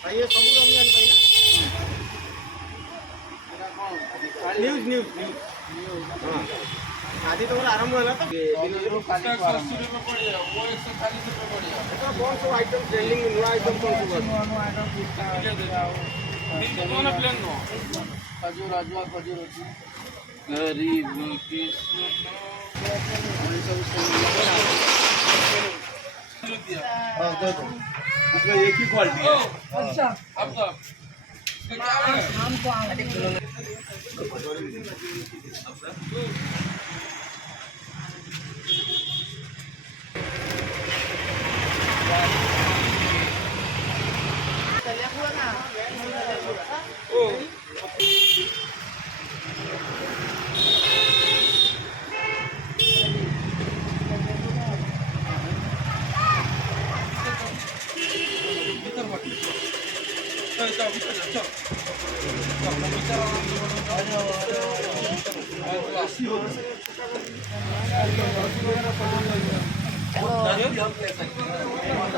ये सब रमजान भाई ना न्यूज न्यूज न्यूज हाँ शादी तो आरंभ होला तो कौन सा आइटम ट्रेंडिंग नुआ आइटम कौन सा नुआ आइटम कौन प्लेन नो खजूर अजवा खजूर होती गरीब कृष्ण हाँ दे दो इसमें एक ही क्वालिटी है अच्छा अब तो नाम को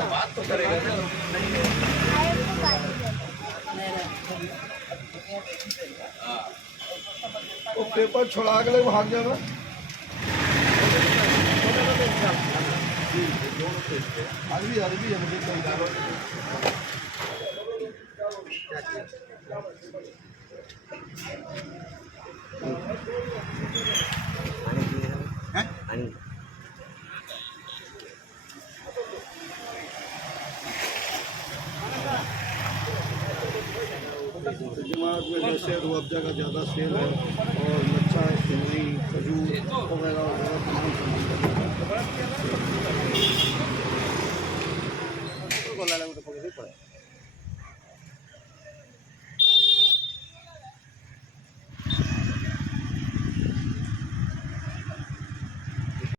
बात तो करेगा वो पेपर छोड़ा के लिए भाग जाना अरबी अरबी है मुझे दिमाग में जैसे रुअफ़ज़ा का ज़्यादा सेल है और लच्छा सिंगरी खजूर वगैरह वगैरह तमाम सामान